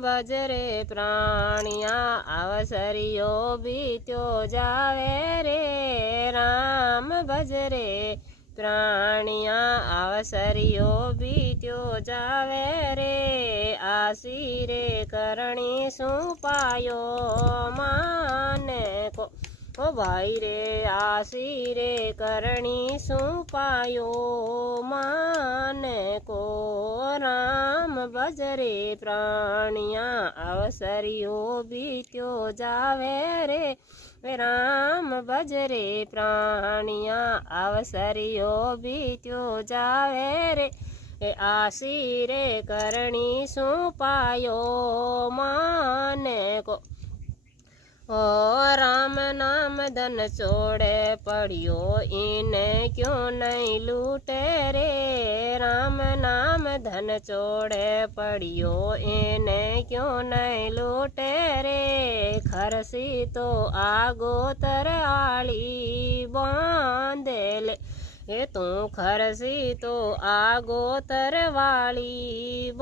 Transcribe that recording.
भजरे प्राणिया अवसरियो बीत्यो जावे रे राम भजरे प्राणिया अवसरियो बीत्यो जावे रे आसीरे करणी सुपायो माने को ओ भाई रे आसीरे करणी सुपायो माने को राम भजरे प्राणिया अवसरियो बीत्यो जावे रे राम भजरे प्राणिया अवसरियो बीत्यो जावे रे आसीरे करणी सुपायो माने को ओ राम नाम धन छोड़े पड़ियो इने क्यों नहीं लूटे रे राम नाम धन छोड़े पड़ियो इने क्यों नहीं लूटे रे खरसी तो आगोतर आली बांधे ले ये तू खरसी तो आगोतर वाली